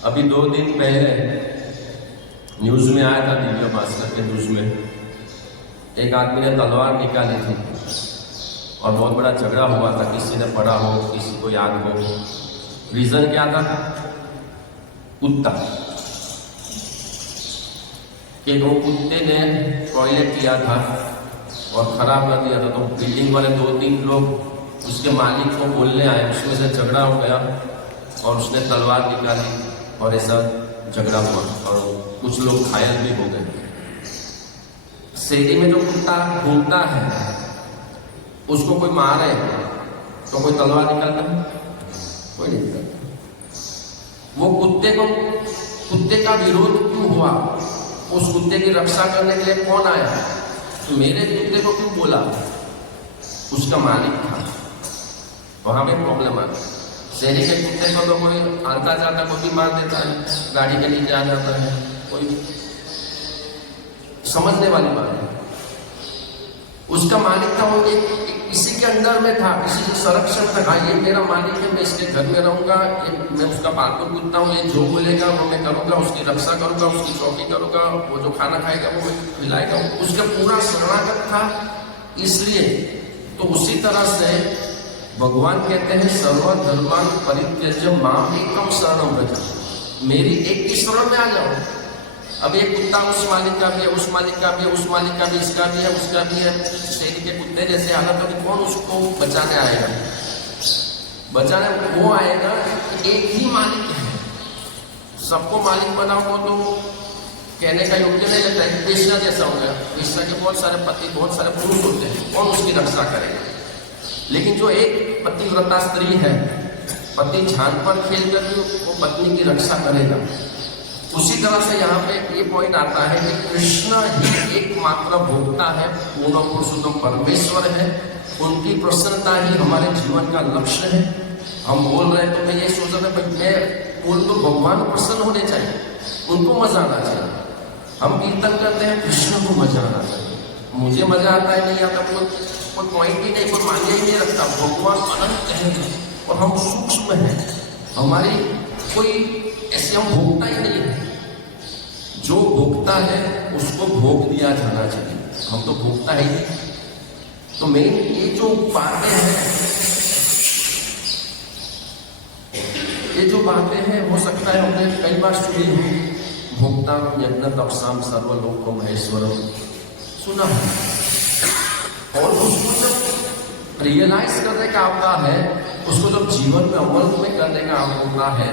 अभी 2 दिन पहले न्यूज़ में आया था, दिव्य भास्कर के न्यूज़ में, एक आदमी ने तलवार निकाली थी और बहुत बड़ा झगड़ा हुआ था। किसी ने पढ़ा हो, किसी को याद हो। रीज़न क्या था? कुत्ता, कि वो कुत्ते ने टॉयलेट किया था और ख़राब कर दिया था। तो बिल्डिंग वाले 2-3 लोग उसके मालिक को बोलने आए, उसमें से झगड़ा हो गया और उसने तलवार निकाली और ऐसा झगड़ा हुआ और कुछ लोग घायल भी हो गए। शहरी में जो कुत्ता घूमता है उसको कोई मारे तो कोई तलवार निकालता है? कोई नहीं निकालता। वो कुत्ते का विरोध क्यों हुआ? उस कुत्ते की रक्षा करने के लिए कौन आया? तो मेरे कुत्ते को क्यों बोला? उसका मालिक था। वहां पे प्रॉब्लम आ गई। शहरी के कुत्ते को तो कोई आता जाता कोई भी मार देता है, गाड़ी के नीचे आ जाता है, कोई समझने वाली बात है। उसका मालिक था, वो किसी के अंदर में था, किसी के संरक्षण में था। ये मेरा मालिक है, मैं इसके घर में रहूंगा, मैं उसका पालतू कुत्ता हूँ, ये जो बोलेगा वो मैं करूंगा, उसकी रक्षा करूंगा, उसकी चौकी करूंगा, वो जो खाना खाएगा वो मैं खिलाएगा। उसका पूरा शरणागत था। इसलिए तो उसी तरह से भगवान कहते हैं सर्वधर्मान् परित्यज्य माम एकम शरणं व्रज, मेरी एक की शरण में आ जाओ। अब ये कुत्ता उस मालिक का भी है, उस मालिक का भी है, उस मालिक का भी, इसका भी है, उसका भी है। शहर के कुत्ते जैसे हालत होगी, कौन उसको बचाने आएगा? बचाने वो आएगा, एक ही मालिक है। सबको मालिक बनाओ तो कहने का योग्य नहीं लगता है। वेश्या जैसा हो गया, वेश्या के बहुत सारे पति, बहुत सारे पुरुष होते हैं, कौन उसकी रक्षा करेगा? लेकिन जो एक पतिव्रता स्त्री है, पति झांझ पर खेल कर वो पत्नी की रक्षा करेगा। उसी तरह से यहाँ पे ये पॉइंट आता है कि कृष्ण ही एकमात्र भोक्ता है, पूर्ण पुरुषोत्तम परमेश्वर है। उनकी प्रसन्नता ही हमारे जीवन का लक्ष्य है। हम बोल रहे हैं तो मैं ये सोच रहा था, मैं बोल तो भगवान प्रसन्न होने चाहिए, उनको मजा आना चाहिए। हम कीर्तन करते हैं, कृष्ण को मजा आना चाहिए। मुझे मजा आता है नहीं आता, कोई पॉइंट ही नहीं, कोई मान्य ही नहीं रखता। भगवान अनंत है और हम सूक्ष्म हैं, हमारी कोई ऐसे हम भोगता ही नहीं है। जो भोगता है उसको भोग दिया जाना चाहिए, हम तो भोगता ही नहीं। तो मेन ये जो बातें हैं, ये जो बातें हैं हो सकता है हमने कई बार सुनी हो। भोक्ता यज्ञ तपसाम सर्वलोक महेश्वरम सुना है, और उसको जब रियलाइज करने का आता है, उसको जब जीवन में अमल में करने का होता है,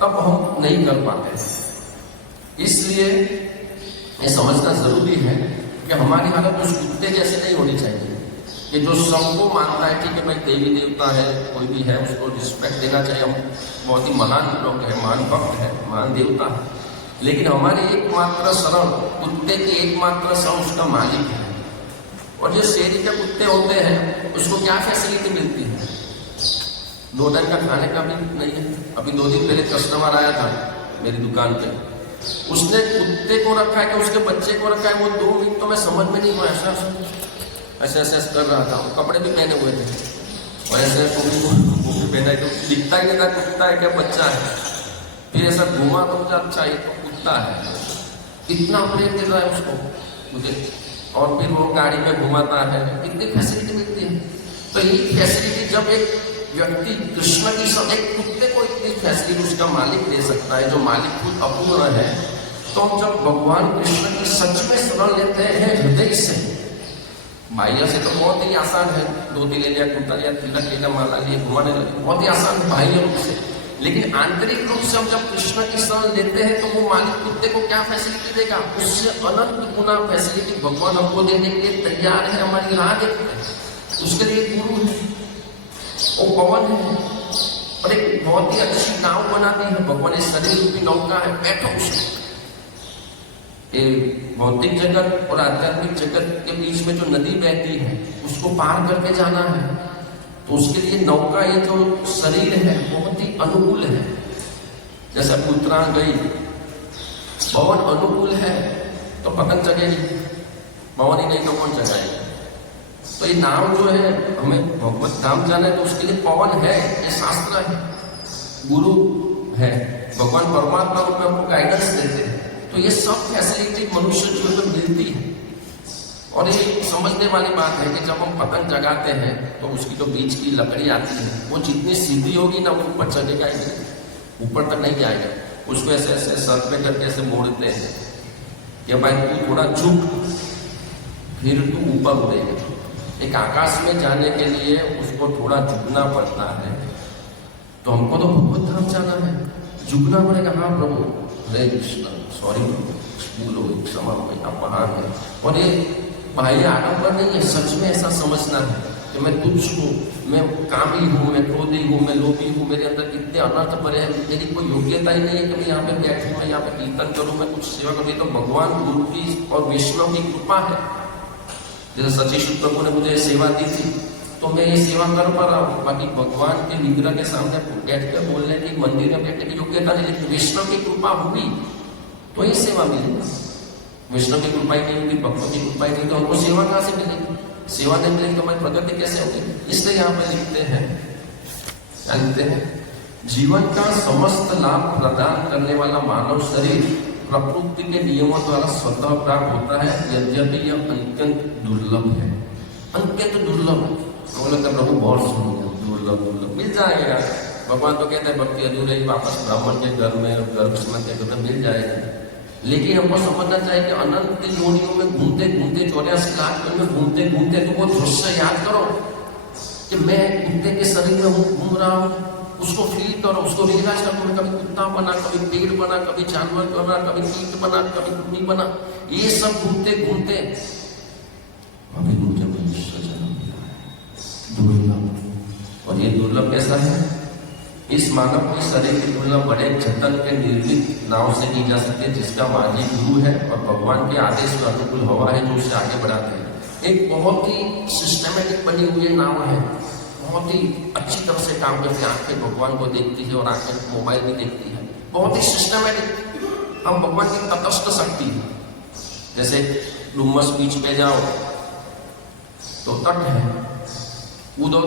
तब हम नहीं कर पाते। इसलिए ये समझना जरूरी है कि हमारी हालत उस कुत्ते जैसे नहीं होनी चाहिए कि जो सबको मानता है, ठीक है भाई देवी देवता है, कोई भी है, उसको रिस्पेक्ट देना चाहिए। हम बहुत ही महान लोग हैं, महान भक्त है, महान देवता है, लेकिन हमारी एकमात्र शरण, कुत्ते की एकमात्र शरण उसका मालिक है। और जो शेरी के कुत्ते होते हैं उसको क्या फैसिलिटी मिलती है? 2 टाइम का खाने का भी नहीं है। अभी 2 दिन पहले कस्टमर आया था मेरी दुकान पे, उसने कुत्ते को रखा है कि उसके बच्चे को रखा है। वो 2 वीक तो मैं समझ में नहीं हुआ, ऐसा कर रहा था। कपड़े भी पहने हुए थे और ऐसे वो भी पहना है, तो दिखता ही नहीं था कुत्ता है क्या बच्चा है। फिर ऐसा घूमा तो मुझे अच्छा ये तो कुत्ता है, कितना प्रेम मिल रहा है उसको मुझे। और फिर वो गाड़ी में घुमाता है, कितनी फैसिलिटी मिलती है। तो ये फैसिलिटी जब एक व्यक्ति कृष्ण की एक कुत्ते को इतनी फैसिलिटी उसका मालिक दे सकता है, जो मालिक खुद अपूर्ण है, तो जब भगवान कृष्ण की सच में शरण लेते हैं हृदय से, बाह्य से तो बहुत ही आसान है, 2 ले लिया, कुत्ता लिया, तिलक लिया, माला लिए, घुमाने लगे, बहुत ही आसान है बाह्य रूप से। लेकिन आंतरिक रूप से हम जब कृष्ण की शरण लेते हैं तो वो मालिक कुत्ते को क्या फैसिलिटी देगा? उससे अनंत गुना फैसिलिटी भगवान हमको देने के लिए तैयार है, हमारी राह देखते हैं। उसके लिए गुरु है, वो पवन है, और एक बहुत ही अच्छी नाव बनाती है भगवान। इस शरीर रूपी नौका है, बैठो उसमें। ये भौतिक जगत और आध्यात्मिक जगत के बीच में जो नदी बहती है उसको पार करके जाना है, तो उसके लिए नौका, ये जो शरीर है बहुत ही अनुकूल है। जैसे उत्तरायण गई, पवन अनुकूल है तो पतंग जगेगी, पवन ही नहीं तो कौन जगाएगा? तो ये नाम जो है, हमें भगवत धाम जाना है तो उसके लिए पवन है, ये शास्त्र है, गुरु है, भगवान परमात्मा रूप में हमको गाइडेंस देते हैं। तो ये सब फैसिलिटी मनुष्य जीवन में मिलती है। और ये समझने वाली बात है कि जब हम पतंग जगाते हैं तो उसकी जो बीच की लकड़ी आती है वो जितनी सीधी होगी ना वो ऊपर चलेगा ही नहीं, ऊपर तक नहीं जाएगा। उसको ऐसे ऐसे सर पे करके ऐसे मोड़ते हैं कि भाई तू थोड़ा झुक, फिर तू ऊपर उड़ेगा। एक आकाश में जाने के लिए उसको थोड़ा झुकना पड़ता है। तो हमको तो भगवत धाम जाना है, झुकना पड़ेगा। हाँ प्रभु, हरे कृष्ण, सॉरी भूल हो गई, क्षमा हो गई, आप महान है। और ये बाह्य आडंबर नहीं है, सच में ऐसा समझना है कि मैं तुच्छ हूँ, मैं कामी हूँ, मैं क्रोधी हूँ, मैं लोभी हूँ, मेरे अंदर कितने अनर्थ भरे हैं, मेरी कोई योग्यता ही नहीं है कि मैं यहाँ पे बैठूँ, मैं यहाँ पे कीर्तन करूँ, मैं कुछ सेवा करूँ। तो भगवान गुरु की और वैष्णव की कृपा है। जैसे सचिश प्रभु ने मुझे सेवा दी थी तो मैं ये सेवा कर पा रहा हूँ। बाकी भगवान के विग्रह के सामने बैठ कर बोलने की, मंदिर में बैठने की योग्यता नहीं, लेकिन वैष्णव की कृपा हुई तो ही सेवा मिलेगी। वैष्णव की कृपा ही नहीं होगी, भक्तों की कृपा ही नहीं तो हमको सेवा कहाँ से मिलेगी? सेवा नहीं मिलेगी तो हमारी प्रगति कैसे होगी? इसलिए यहाँ पे लिखते हैं, क्या लिखते हैं? जीवन का समस्त लाभ प्रदान करने वाला मानव शरीर प्रकृति के नियमों द्वारा स्वतः प्राप्त होता है, यद्यपि यह अत्यंत दुर्लभ है। अत्यंत दुर्लभ है। प्रभु बहुत सुंदर, दुर्लभ मिल जाएगा। भगवान तो कहते हैं भक्ति अधूरे ही वापस ब्राह्मण के घर में, गर्भ के घर में मिल जाएगा। लेकिन हमको समझना चाहिए कि अनंत योनियों में घूमते घूमते, 84 लाख में घूमते घूमते, तो वो दृश्य याद करो कि मैं कुत्ते के शरीर में हूँ, घूम रहा हूँ, उसको फील करो, उसको रियलाइज करो। मैं कभी कुत्ता बना, कभी पेड़ बना, कभी जानवर बना, कभी कीट बना, कभी कुत्ती बना। ये सब घूमते घूमते अभी मुझे मनुष्य जन्म मिला है, दुर्लभ। और ये दुर्लभ कैसा है? इस मानव के शरीर की तुलना बड़े जतन के निर्मित नाव से की जा सकती है, जिसका मालिक गुरु है और भगवान के आदेश के अनुकूल हवा है जो उसे आगे बढ़ाते हैं। एक बहुत ही सिस्टमेटिक बनी हुई नाव है, बहुत ही अच्छी तरह से काम करती है। आंखें भगवान को देखती है और आंखें मोबाइल भी देखती है, बहुत ही सिस्टमेटिक। हम भगवान की तटस्थ शक्ति है। जैसे डुमस बीच पे जाओ तो तट है, कूदो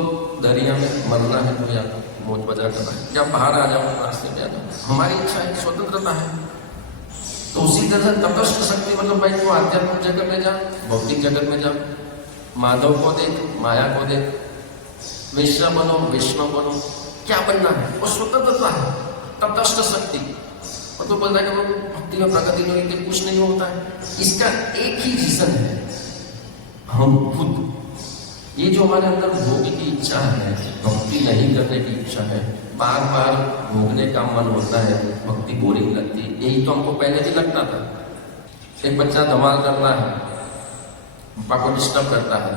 दरिया में, मरना है तो या मौज बजा करना है, या बाहर आ जाओ रास्ते पे आ जाओ। हमारी इच्छा है, स्वतंत्रता है। तो उसी तरह तटस्थ शक्ति मतलब भाई तू आध्यात्मिक जगत में जा, भौतिक जगत में जा, माधव को देख, माया को देख, वैश्य बनो, वैष्णव बनो, क्या बनना है वो स्वतंत्रता है, तटस्थ शक्ति। और तो बोल रहा है कि भक्ति में प्रगति नहीं होती, कुछ नहीं होता है। इसका एक ही रीजन है, हम खुद। ये जो हमारे अंदर भोग की इच्छा है, भक्ति नहीं करने की इच्छा है, बार बार भोगने का मन होता है, भक्ति बोरिंग लगती है। यही तो हमको पहले भी लगता था। एक बच्चा धमाल करता है, पापा को डिस्टर्ब करता है,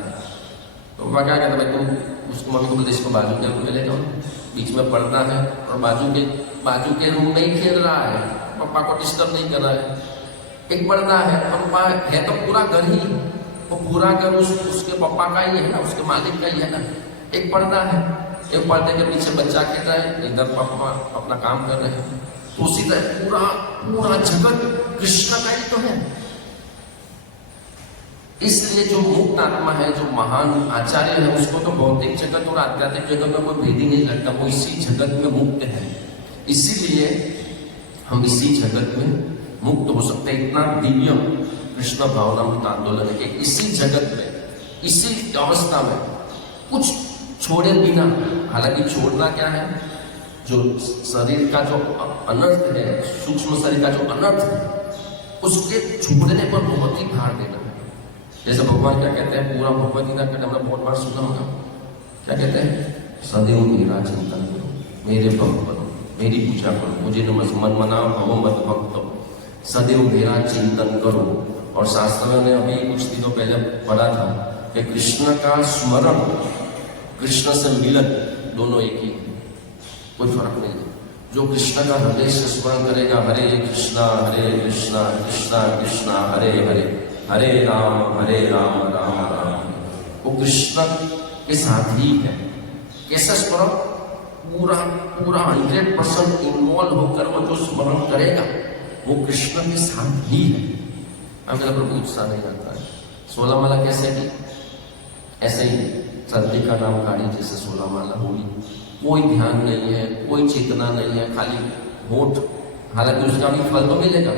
तो पापा क्या कहता है, तुम उसको मम्मी को बोलते इसको बाजू के रूम में ले जाओ, बीच में पढ़ता है और बाजू के रूम में ही खेल रहा है, पापा को डिस्टर्ब नहीं कर रहा है। एक पढ़ता है, पापा है तो पूरा घर ही, वो पूरा घर उसके पापा का ही है ना, उसके मालिक का ही है ना। एक पढ़ता है, एक पर्दे के पीछे बच्चा खेल रहा है, इधर पापा अपना काम कर रहे हैं। तो उसी तरह पूरा जगत कृष्ण का ही तो है। इसलिए जो मुक्त आत्मा है, जो महान आचार्य है, उसको तो भौतिक जगत और आध्यात्मिक जगत में कोई भेद ही नहीं लगता, वो इसी जगत में मुक्त है। इसीलिए हम इसी जगत में मुक्त हो सकते हैं। इतना दिव्य कृष्ण भावनामृत आंदोलन है कि इसी जगत में, इसी अवस्था में कुछ छोड़े बिना, हालांकि छोड़ना क्या है, जो शरीर का जो अनर्थ है, सूक्ष्म शरीर का जो अनर्थ है, उसके छोड़ने पर बहुत ही भार देना है। जैसे भगवान क्या कहते हैं, पूरा भगवत गीता का हमने बहुत बार सुना होगा, क्या कहते हैं, सदैव मेरा चिंतन करो, मेरे भक्त बनो, मेरी पूजा करो, मुझे मन मनाओ, भव मत भक्त, सदैव मेरा चिंतन करो। और शास्त्रों ने अभी कुछ दिनों पहले पढ़ा था कि कृष्ण का स्मरण, कृष्ण से मिलन, दोनों एक ही, कोई फर्क नहीं है। जो कृष्ण का हृदय से स्मरण करेगा, हरे कृष्णा कृष्णा कृष्णा हरे हरे, हरे राम राम राम, वो कृष्ण के साथ ही है। कैसे स्मरण? पूरा 100% इन्वॉल्व होकर वो जो स्मरण करेगा वो कृष्ण के साथ ही है। अगर प्रभु उत्साह नहीं आता है। 16 माला कैसे की? ऐसे ही सर्दी का नाम काढ़ी, जैसे 16 माला होली, कोई ध्यान नहीं है, कोई चेतना नहीं है, खाली होठ हालांकि उसका भी फल तो मिलेगा।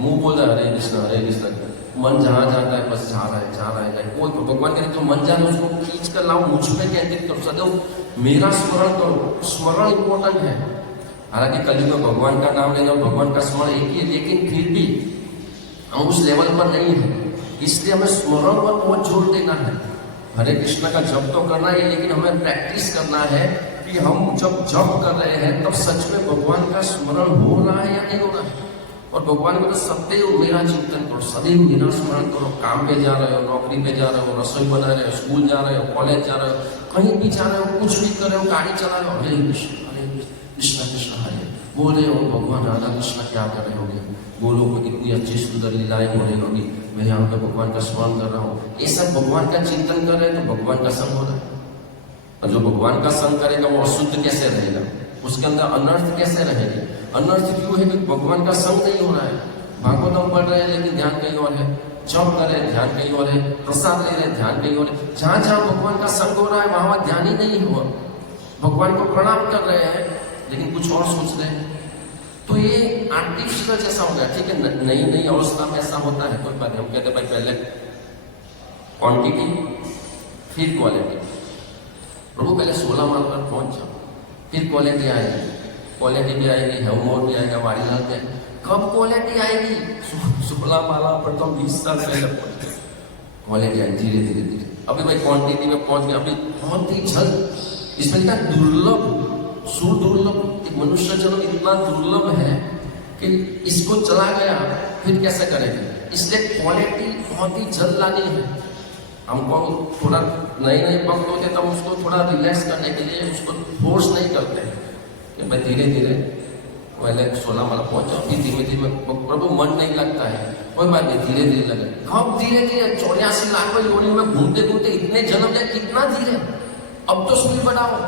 मुंह बोला हरे कृष्ण, मन जहां जाता है बस जा रहा है। कोई भगवान करे तो मन जाए उसको खींच कर लाओ, मुझ पे केंद्रित करो, सदैव मेरा स्मरण करो। स्मरण इंपॉर्टेंट है। हालांकि कलयुग में भगवान का नाम लेना और भगवान का स्मरण एक ही है, लेकिन फिर भी हम उस लेवल पर नहीं है, इसलिए हमें स्मरण पर बहुत जोर देना है। हरे कृष्ण का जप तो करना है, लेकिन हमें प्रैक्टिस करना है कि हम जब जप कर रहे हैं तब सच में भगवान का स्मरण हो रहा है या नहीं हो रहा है। और भगवान को तो सदैव मेरा चिंतन करो, सदैव मेरा स्मरण करो। काम पे जा रहे हो, नौकरी पे जा रहे हो, रसोई बना रहे हो, स्कूल जा रहे हो, कॉलेज जा रहे हो, कहीं भी जा रहे हो, कुछ भी कर रहे हो, गाड़ी चला रहे हो, हरे कृष्ण कृष्ण कृष्ण हरे बोल रहे हो। भगवान राधा कृष्ण क्या कर रहे होंगे, बोलो को कितनी अच्छी सुंदर लीलाएं हो रही होगी, मैं यहाँ पे भगवान का स्मरण कर रहा हूँ। ये सब भगवान का चिंतन कर रहे हैं तो भगवान का संग हो रहा है। और जो भगवान का संग करेगा वो अशुद्ध कैसे रहेगा, उसके अंदर अनर्थ कैसे रहेगी। अनर्थ क्यों है कि भगवान का संग नहीं हो रहा है। भागवतम पढ़ रहे हैं लेकिन ध्यान कहीं और है, जप कर रहे हैं ध्यान कहीं और है, प्रसाद ले रहे हैं ध्यान कहीं और है। जहां जहां भगवान का संग हो रहा है वहां ध्यान ही नहीं हुआ। भगवान को प्रणाम कर रहे हैं लेकिन कुछ और सोच रहे हैं, तो ये आर्टिफिशियल जैसा हो गया। ठीक है, नई नई अवस्था में ऐसा होता है, कोई बात नहीं। हम कहते भाई पहले क्वांटिटी फिर क्वालिटी। प्रभु पहले 16 माल पर पहुंच जाओ, फिर क्वालिटी आएगी। क्वालिटी भी आएगी, हेवमोर भी आएगा, वारीलाल भी आएगा। कब क्वालिटी आएगी? 16 माला पर तो 20 साल पहले पहुंच। क्वालिटी आएगी धीरे धीरे धीरे। अभी भाई क्वांटिटी में पहुंच गया, अभी बहुत ही जल्द। इसमें क्या दुर्लभ, सुदुर्लभ। मनुष्य जन्म इतना दुर्लभ है कि इसको चला गया फिर कैसे करेंगे। इसलिए क्वालिटी बहुत ही जल्द लानी है। हमको थोड़ा नए वक्त होते तब उसको थोड़ा रिलैक्स करने के लिए उसको फोर्स नहीं करते कि भाई धीरे धीरे पहले 16 माला पहुंचो, फिर धीमे धीमे। प्रभु मन नहीं लगता है, कोई बात नहीं, धीरे धीरे लगे। हम धीरे धीरे 84 लाख योनियों में घूमते घूमते इतने जन्म जाए, कितना धीरे। अब तो स्पीड बढ़ाओ।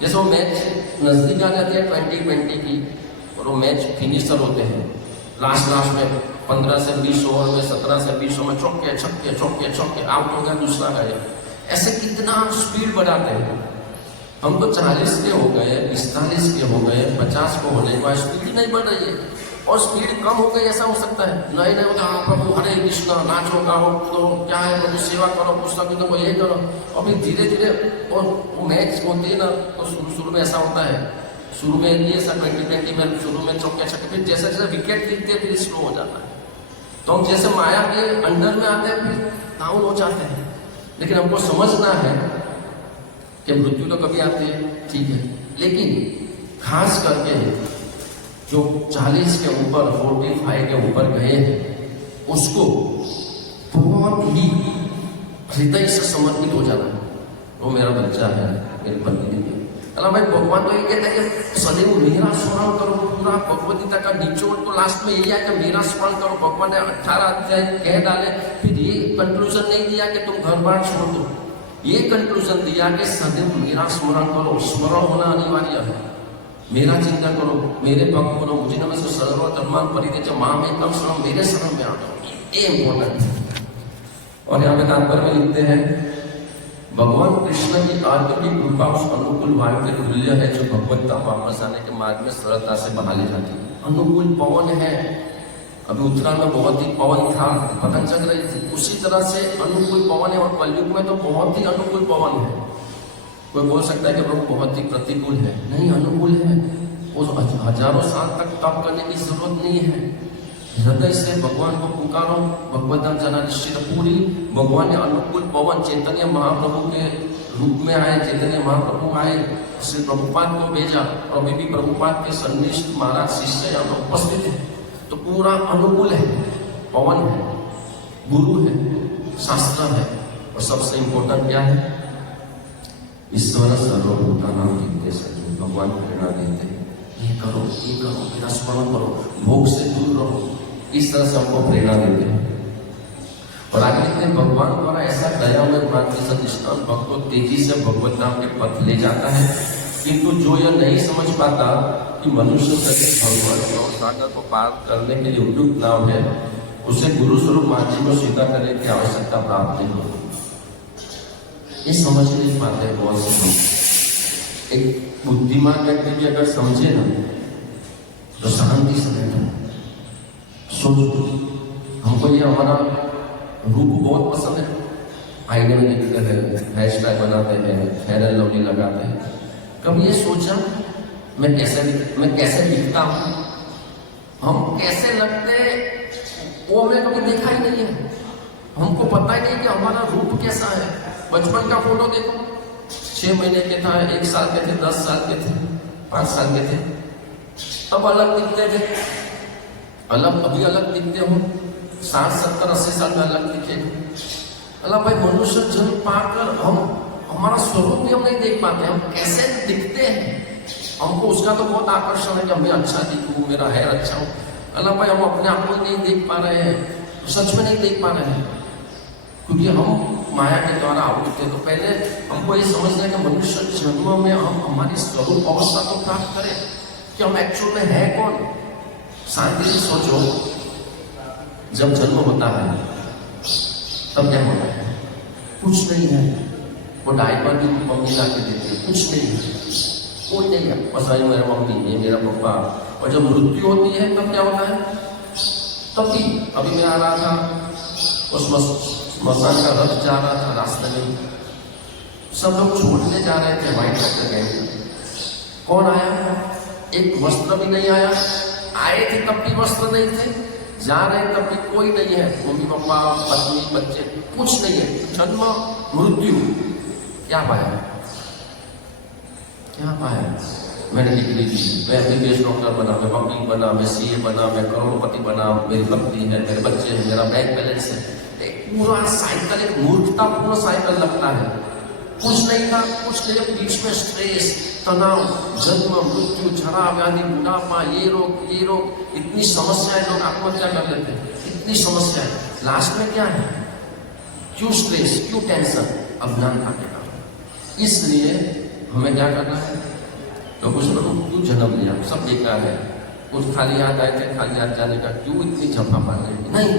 जैसे वो मैच नजदीक आ जाते हैं 2020 की, और वो मैच फिनिशर होते हैं लास्ट में 15 से 20 ओवर में, 17 से 20 ओवर में चौके छक्के आउट हो गया, दूसरा गया। ऐसे कितना स्पीड बढ़ाते हैं। हम तो 40 के हो गए, 45 के हो गए, 50 को होने के बाद स्पीड नहीं बढ़ रही है। और स्पीड कम हो गई ऐसा हो सकता है? नहीं होता। प्रभु हरे कृष्ण, नाचो गाओ तो क्या है, प्रभु सेवा करो, पुस्तक को ये करो। अभी धीरे धीरे और वो मैच होती है ना, तो शुरू में ऐसा होता है। शुरू में ये ऐसा 2020 में शुरू में चौके छक्के, फिर जैसे जैसे विकेट गिरते हैं फिर स्लो हो जाता है। तो हम जैसे माया के अंडर में आते हैं फिर डाउन हो जाते हैं। लेकिन हमको समझना है कि मृत्यु तो कभी आती है, ठीक है, लेकिन खास करके जो 40 के ऊपर 45 के ऊपर गए हैं उसको बहुत ही हृदय से समर्पित हो जाना है। वो मेरा बच्चा है, मेरी पत्नी है। अल्लाह भाई भगवान तो ये कहता है कि सदैव मेरा स्मरण करो। पूरा भगवत गीता का निचोड़ तो लास्ट में यही है कि मेरा स्मरण करो। भगवान ने 18 अध्याय कह डाले, फिर ये कंक्लूजन नहीं दिया कि तुम घर बार छोड़ दो। ये कंक्लूजन दिया कि सदैव मेरा स्मरण करो। स्मरण होना अनिवार्य है। मेरा चिंतन करो, मेरे भक्त बनो, मुझे नमः से सर्व धर्मान परित्यज मां में कम शरण, मेरे शरण में आ जाओ। ये इम्पोर्टेंट है। और यहाँ पे तात्पर्य में लिखते हैं, भगवान कृष्ण की आत्म की कृपा उस अनुकूल वायु के तुल्य है जो भगवत धाम वापस आने के मार्ग में सरलता से बहा ले जाती है। अनुकूल पवन है। अभी उत्तरायण में बहुत ही पवन था, पतंग चल रही थी, उसी तरह से अनुकूल पवन है। और कलयुग में तो बहुत ही अनुकूल पवन है। कोई बोल सकता है कि प्रभु बहुत ही प्रतिकूल है, नहीं, अनुकूल है। वो हजारों साल तक तप करने की जरूरत नहीं है। हृदय से भगवान को पुकारो, भगवत धाम जाना निश्चित। पूरी भगवान ने अनुकूल पवन चैतन्य महाप्रभु के रूप में आए। चैतन्य महाप्रभु आए, श्री प्रभुपाद को भेजा, और अभी भी प्रभुपाद के सन्निष्ठ महाराज शिष्य यहाँ पर उपस्थित है। तो पूरा अनुकूल है, पवन है, गुरु है, शास्त्र है, और सबसे इंपॉर्टेंट क्या है? ईश्वर सर्वभूतानां हितेशः, भगवान प्रेरणा देते हैं, ये करो, मेरा स्मरण करो, भोग से दूर रहो। इस तरह से हमको प्रेरणा देते हैं। और आगे लिखते हैं, भगवान द्वारा ऐसा दयामय मार्ग से अधिष्ठान भक्त को तेजी से भगवत धाम के पथ ले जाता है। किंतु जो यह नहीं समझ पाता कि मनुष्य सहित भगवान और सागर को पार करने के लिए उपयुक्त नाम है, उसे गुरु स्वरूप मार्ग में सीधा करने की आवश्यकता प्राप्त नहीं होती। ये समझ नहीं पाते बहुत से लोग। एक बुद्धिमान व्यक्ति भी अगर समझे ना तो शांति से सोचो, हमको ये हमारा रूप बहुत पसंद है, आईने में देखते हैं, हेयर स्टाइल बनाते हैं, फेयर एंड लवली लगाते हैं। कभी ये सोचा मैं कैसे दिखता हूँ, हम कैसे लगते, वो मैं कभी देखा ही नहीं है। हमको पता ही नहीं कि हमारा रूप कैसा है। बचपन का फोटो देखो, 6 महीने के था, 1 साल के थे, 10 साल के थे, 5 साल के थे, तब अलग दिखते थे, अभी अलग दिखते हो, 60, 70, 80 साल में अलग दिखेगा। अल्लाह भाई, मनुष्य जन्म पाकर हम हमारा स्वरूप भी हम नहीं देख पाते, हम कैसे दिखते हैं। हमको उसका तो बहुत आकर्षण है कि मैं अच्छा दिखूं, मेरा हेयर अच्छा हो। अल्लाह भाई, हम अपने आप को नहीं देख पा रहे हैं, तो सच में नहीं देख पा रहे हैं, क्योंकि हम माया के द्वारा आवृत थे। तो पहले हमको ये समझना है कि मनुष्य जन्म में हम हमारी स्वरूप अवस्था को प्राप्त करें कि हम एक्चुअल में है कौन। शांति से सोचो, जब जन्म होता है तब क्या होता है? कुछ नहीं है। वो डायपर भी मम्मी ला के देती है, कुछ नहीं है, कोई नहीं है, बस ये मेरा मम्मी, ये मेरा पापा। और जब मृत्यु होती है तब क्या होता है? तब भी अभी मैं आ रहा था, उस मसान का रथ जा रहा था, रास्ते में सब लोग छोड़ने जा रहे थे, व्हाइट कपड़े पहन। कौन आया? एक वस्त्र भी नहीं आया। आए थे तब भी वस्त्र नहीं थे, जा रहे तब भी कोई नहीं है, मम्मी पापा, पत्नी, बच्चे, कुछ नहीं है। जन्म मृत्यु, क्या पाया? क्या पाया? मैंने डिग्री दी, मैं MBBS डॉक्टर बना, मैं वकील बना, मैं CA बना, मैं करोड़पति बना, मेरी पत्नी है, मेरे बच्चे हैं, मेरा बैंक बैलेंस है। एक पूरा साइकिल, एक मूर्खतापूर्ण साइकिल लगता है। कुछ नहीं था, कुछ नहीं, बीच में स्ट्रेस, तनाव, जन्म मृत्यु, जरा व्याधि, बुढ़ापा, ये रोग, इतनी समस्याएं, लोग आत्महत्या कर लेते हैं, इतनी समस्याएं। लास्ट में क्या है? क्यों स्ट्रेस, क्यों टेंशन? अज्ञानता के कारण। इसलिए हमें क्या करना है? तो कुछ लोग क्यों जन्म लिया, सब बेकार है, कुछ खाली याद आए थे, खाली याद जाने का, क्यों इतनी झपा मारने? नहीं,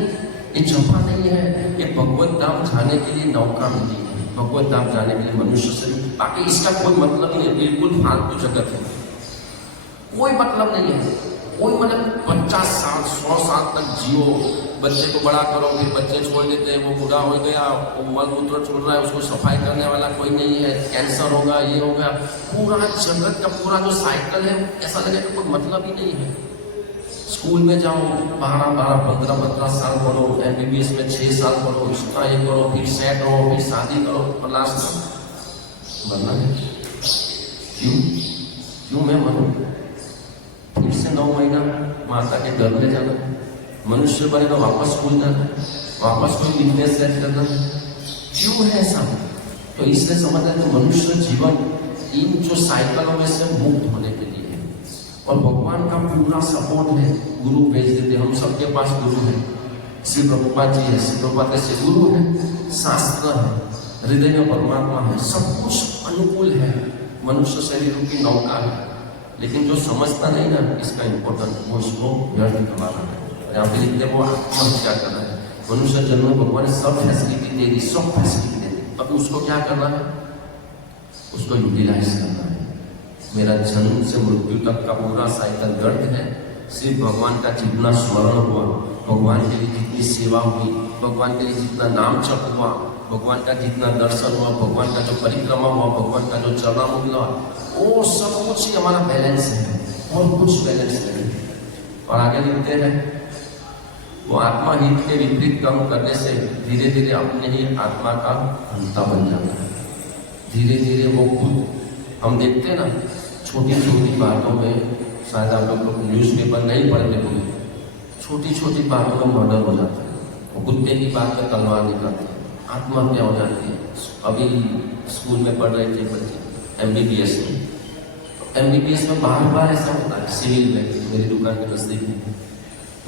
ये झपा नहीं है, ये भगवत धाम जाने के लिए नौका मिली है, भगवत धाम जाने के लिए मनुष्य से। बाकी इसका कोई मतलब नहीं है, बिल्कुल फालतू जगत है, कोई मतलब नहीं है। कोई मतलब 50 साल 100 साल तक जियो, बच्चे को बड़ा करो, फिर बच्चे छोड़ देते हैं, वो बूढ़ा हो गया, वो मल मूत्र छोड़ रहा है, उसको सफाई करने वाला कोई नहीं है, कैंसर होगा, ये होगा। पूरा जगत का पूरा जो साइकिल है, ऐसा लगे कि कोई मतलब ही नहीं है। स्कूल में जाओ, 12, 15 साल पढ़ो, MBBS में 6 साल पढ़ो, इसका ये करो, फिर सेट हो, फिर शादी करो, और लास्ट बनना है। क्यों मैं मरूं? फिर से 9 महीना माता के घर में जाना, मनुष्य बने तो वापस स्कूल जाना, वापस कोई बिजनेस सेट करना, क्यों है ऐसा? तो इसलिए समझना है कि मनुष्य जीवन इन जो साइकिलों में से मुक्त होने के लिए है। और भगवान का पूरा सपोर्ट है, गुरु भेज देते, हम सबके पास गुरु है, श्री प्रभुपाद जी है, श्री प्रभुपाद कैसे गुरु है, शास्त्र है, हृदय में परमात्मा है, सब कुछ अनुकूल है। मनुष्य शरीर की नौका है, लेकिन जो समझता नहीं ना इसका इम्पोर्टेंट, वो उसको व्यर्थ कमा रहा है। यहाँ पे लिखते वो आत्महत्या कर रहा है। मनुष्य जन्म भगवान सब फैसिलिटी दे दी, सब फैसिलिटी दे दी, अब उसको क्या करना है? उसको यूटिलाइज करना है। मेरा जन्म से मृत्यु तक का पूरा साइकिल व्यर्थ है। सिर्फ भगवान का जितना स्मरण हुआ, भगवान के लिए जितनी सेवा हुई, भगवान के लिए जितना नाम जप हुआ, भगवान का जितना दर्शन हुआ, भगवान का जो परिक्रमा हुआ, भगवान का जो चरणामृत हुआ, वो सब कुछ ही हमारा बैलेंस है, और कुछ बैलेंस नहीं। और आगे लिखते हैं, वो आत्मा हित के विपरीत काम करने से धीरे धीरे अपने ही आत्मा का अंता बन जाता है। धीरे धीरे वो खुद, हम देखते हैं ना, छोटी छोटी बातों में, शायद आप लोग न्यूज़पेपर नहीं पढ़ते होंगे, छोटी छोटी बातों में मर्डर हो जाता है, वो कुत्ते की बात में तलवार निकालते हैं, आत्महत्या हो जाती है। अभी स्कूल में पढ़ रहे थे बच्चे MBBS में, तो MBBS में बार बार ऐसा होता है। सिविल में मेरी दुकान के नजदीक में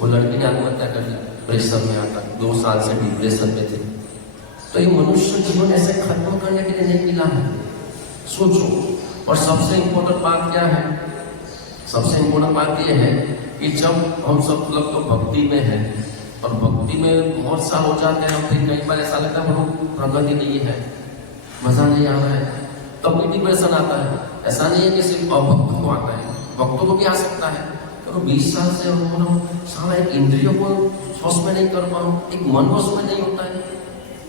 वो लड़की ने आत्महत्या कर ली, प्रेशर में आकर 2 साल से डिप्रेशन में थे। तो ये मनुष्य जीवन ऐसे खत्म करने के लिए नहीं मिला है, सोचो। और सबसे इम्पोर्टेंट बात क्या है? सबसे इम्पोर्टेंट बात यह है कि जब हम सब लोग तो भक्ति में है, और भक्ति में बहुत साल हो जाते हैं, फिर कई बार ऐसा लगता है बहुत प्रगति नहीं है, मजा नहीं आ रहा है, तब भी डिप्रेशन आता है। ऐसा नहीं है कि सिर्फ अभक्त को आता है, भक्तों को भी आ सकता है। और 20 साल से हो रहा हूँ, साला एक इंद्रियों को वश में नहीं कर पाऊँ, एक मन वश में नहीं होता है,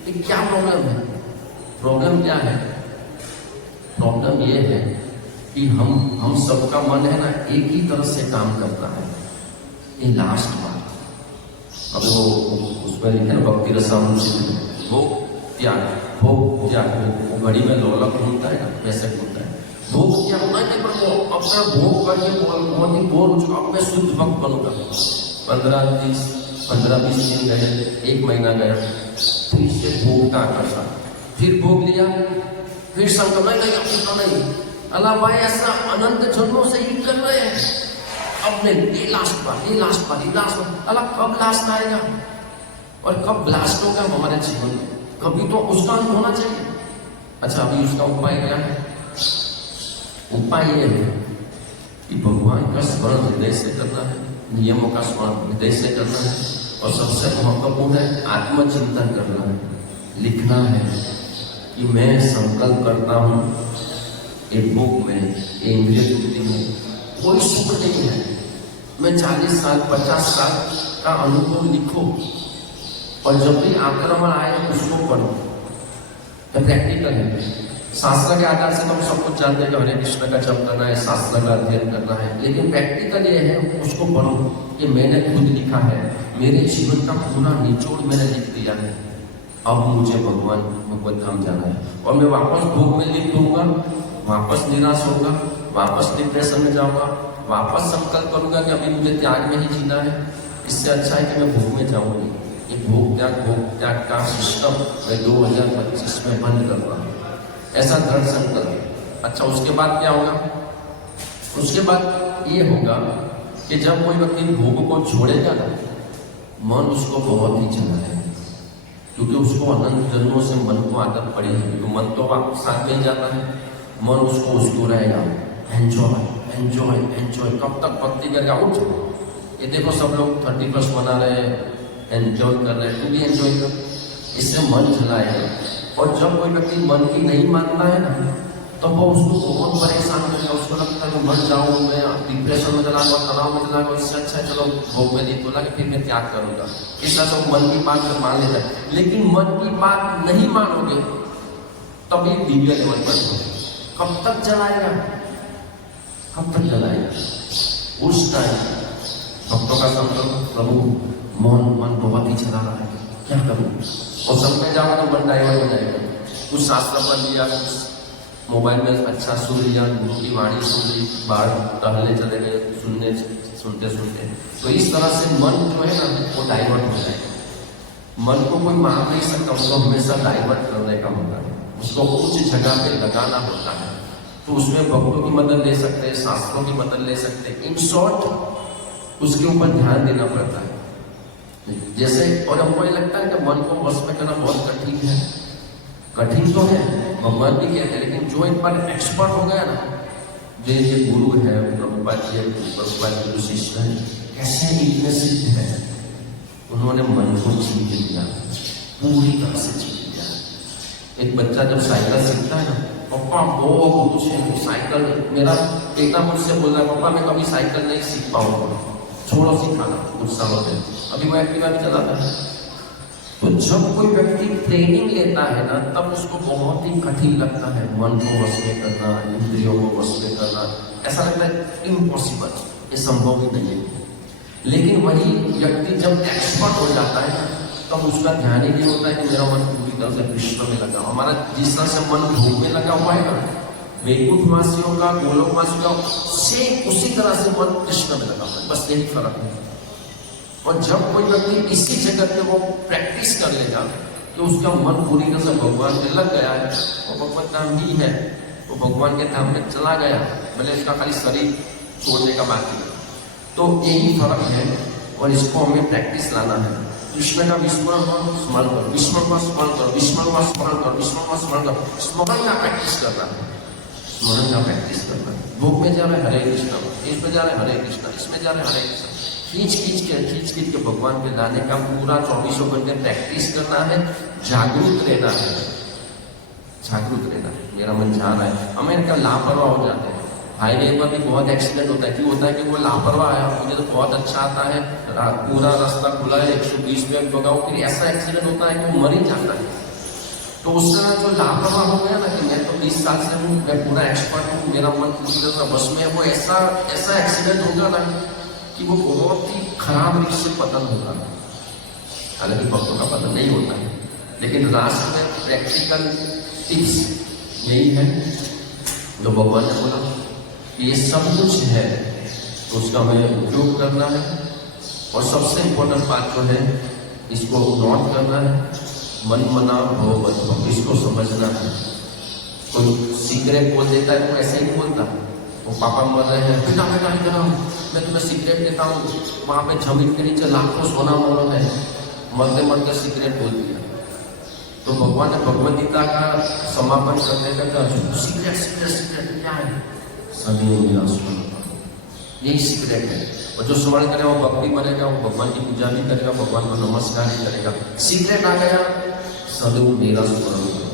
ये क्या प्रॉब्लम है? प्रॉब्लम क्या है? प्रॉब्लम ये है कि हम सबका मन है ना एक ही तरह से काम करता है। ये लास्ट बात, अब वो उसमें लिखे ना भक्ति रसायन भोग त्याग, भोग त्याग, वो घड़ी में लोलक घूमता है ना, वैसे घूमता है। भोग त्याग नहीं, पर वो अपना भोग करके बहुत ही बोर हो चुका, अब मैं शुद्ध भक्त बनूंगा। 15-20 दिन गए, 1 महीना गया, फिर से भोग का आकर्षण, फिर भोग लिया, फिर संकल्प नहीं, अल्लाह भाई ऐसा अनंत जन्मों से ही कर रहे हैं, अब नहीं, ये लास्ट बार, अल्लाह कब लास्ट आएगा और कब ब्लास्ट होगा हमारे जीवन में, कभी तो उसका अंत होना चाहिए। अच्छा, अभी उसका उपाय क्या है? उपाय ये है कि भगवान का स्मरण हृदय से करना है, नियमों का स्मरण हृदय से करना है, और सबसे महत्वपूर्ण है आत्मचिंतन करना है, लिखना है कि मैं संकल्प करता हूँ एक बुक में, इंद्रिय तृप्ति में कोई सुख नहीं है, मैं 40 साल 50 साल का अनुभव लिखो, और जब भी आक्रमण आए उसको पढ़ो। तो प्रैक्टिकल है, शास्त्र के आधार से हम सब कुछ जानते हैं कि हरे कृष्ण का जप करना है, शास्त्र का अध्ययन करना है, लेकिन प्रैक्टिकल ये है उसको पढ़ो कि मैंने खुद लिखा है, मेरे जीवन का पूरा निचोड़ मैंने लिख दिया है, अब मुझे भगवत धाम जाना है, और मैं वापस भोग में लिख दूंगा, वापस निराश होगा, वापस डिप्रेशन में जाऊंगा, वापस संकल्प करूंगा कि अभी मुझे त्याग में ही जीना है, इससे अच्छा है कि मैं भोग में जाऊंगी। ये भोग त्याग का सिस्टम मैं 2025 में बंद करूंगा, ऐसा दृढ़ संकल्प। अच्छा, उसके बाद क्या होगा? उसके बाद ये होगा कि जब कोई व्यक्ति भोग को छोड़ेगा ना, मन उसको बहुत ही चलाएगा, क्योंकि उसको अनंत जन्मों से मन को आदत पड़ी है, तो मन तो साथ में ही जाता है, मन उसको रहेगा एंजॉय, कब तक भक्ति करके उठ। ये देखो सब लोग 30+ मना रहे हैं, एंजॉय कर रहे हैं, तू भी एंजॉय कर, इससे मन चलाएगा। और जब कोई व्यक्ति मन की नहीं मानता है ना, तो वो उसको बहुत परेशान करेगा, उसको लगता है मर जाऊँ, मैं डिप्रेशन में चला गया, तनाव में चला गया, इससे अच्छा चलो भोग में नहीं बोला कि फिर मैं त्याग करूंगा, इसका तो मन की बात मान लेता है। लेकिन मन की बात नहीं मानोगे तभी दिव्य लेवल पर हो। कब तक चलाएगा? उस टाइम भक्तों का संकल्प, प्रभु मन बहुत ही चला रहा है, क्या करूं? और सब में जाऊंगा तो मन डाइवर्ट हो जाएगा, कुछ शास्त्र पढ़ लिया, कुछ मोबाइल में अच्छा सुन लिया, गुरु की वाणी सुन ली, बाहर टहलने चले गए, सुनते, तो इस तरह से मन जो है ना वो डाइवर्ट हो जाएगा। मन को कोई मार नहीं सकता, उसको हमेशा डाइवर्ट करने का होता है, उसको कुछ जगह पे लगाना होता है। तो उसमें भक्तों की मदद ले सकते हैं, शास्त्रों की मदद ले सकते हैं, इन शॉर्ट उसके ऊपर ध्यान देना पड़ता है। जैसे, और हमको ये लगता है कि मन को वश में करना बहुत कठिन है, कठिन तो है, भगवान भी कहते हैं, लेकिन जो एक बार एक्सपर्ट हो गया ना, जो ये गुरु है, प्रभुपाद गुरु शिष्य है, कैसे इतने सिद्ध है, उन्होंने मन को जीत लिया, पूरी तरह से जीत लिया। एक बच्चा जब साइकिल सीखता है ना, पापा बहुत कुछ है, साइकिल, मेरा बेटा मुझसे बोल रहा है, पापा मैं कभी साइकिल नहीं सीख पाऊंगा, छोड़ो सिखाना, कुछ सालों से अभी वो एक्टिवा भी चलाता है। तो जब कोई व्यक्ति ट्रेनिंग लेता है ना, तब उसको बहुत ही कठिन लगता है मन को वश में करना, इंद्रियों को वश में करना, ऐसा लगता है इम्पॉसिबल, ये संभव ही नहीं है। लेकिन वही व्यक्ति जब एक्सपर्ट हो जाता है तब उसका ध्यान ही नहीं होता है कि मेरा मन पूरी तरह से कृष्ण में लगा। हमारा जिस तरह से मन भोग में लगा हुआ है ना, वैकुंठवासियों का, गोलोकवासियों का, सेम उसी तरह से मन कृष्ण में लगा हुआ है, बस यही फर्क है। और जब कोई व्यक्ति इसी जगत में वो प्रैक्टिस कर लेगा कि उसका मन पूरी तरह से भगवान में लग गया है, वो भगवत धाम ही है, वो भगवान के धाम में चला गया, भले उसका खाली शरीर छोड़ने का बाकी है। तो यही फर्क है, और इसको हमें प्रैक्टिस लाना है। कृष्ण का विस्मरण स्मरण करो, विस्मरण का स्मरण करो, विस्मरण का स्मरण करो, विस्मरण का स्मरण करो, स्मरण का प्रैक्टिस करना है, स्मरण का प्रैक्टिस करना है। भोग में जा रहे हरे कृष्ण, इसमें जा रहे हरे कृष्ण, इसमें जा रहे हरे कृष्ण, खींच के भगवान पे लाने का पूरा 24 घंटे प्रैक्टिस करना है, जागरूक रहना है, मेरा मन जा रहा है। हमें इनका लापरवाह हो जाते हैं, हाईवे पर भी बहुत एक्सीडेंट होता है। क्यों होता है कि वो लापरवाह है, मुझे तो बहुत अच्छा आता है, पूरा रास्ता खुला है, 120 में भगाओ, फिर ऐसा एक्सीडेंट होता है कि वो मर ही जाता है। तो उसका जो लापरवाह हो गया ना कि मैं तो 20 साल से हूँ, मैं पूरा एक्सपर्ट हूँ, मेरा मन पूरी तरह से बस में है, वो ऐसा एक्सीडेंट होगा ना कि वो बहुत ही खराब रीत से पतन होगा। हालांकि भक्तों का पतन नहीं होता है, लेकिन राष्ट्र में प्रैक्टिकल टिप्स यही है जो भगवान ने बोला कि ये सब कुछ है तो उसका हमें उपयोग करना है। और सबसे इम्पोर्टेंट बात जो है, इसको नोट करना है, मन मना भव बद, इसको समझना है। कोई सिगरेट बोल देता है तो ऐसे ही बोलता, वो पापा मर रहे हैं, बेटा बेटा इधर आओ, मैं तुम्हें सिगरेट देता हूँ, वहाँ पे जमीन के नीचे लाखों सोना मोहर है, मरते मरते सिगरेट बोल दिया। तो भगवान ने भगवद गीता का समापन करते करते सिगरेट सिगरेट सिगरेट क्या है, सदैव मेरा स्मरण, यही सिगरेट है। और जो स्मरण करेगा वो भक्ति बनेगा, वो भगवान की पूजा भी करेगा, भगवान को नमस्कार भी करेगा। सिगरेट आ गया, सदैव मेरा स्मरण।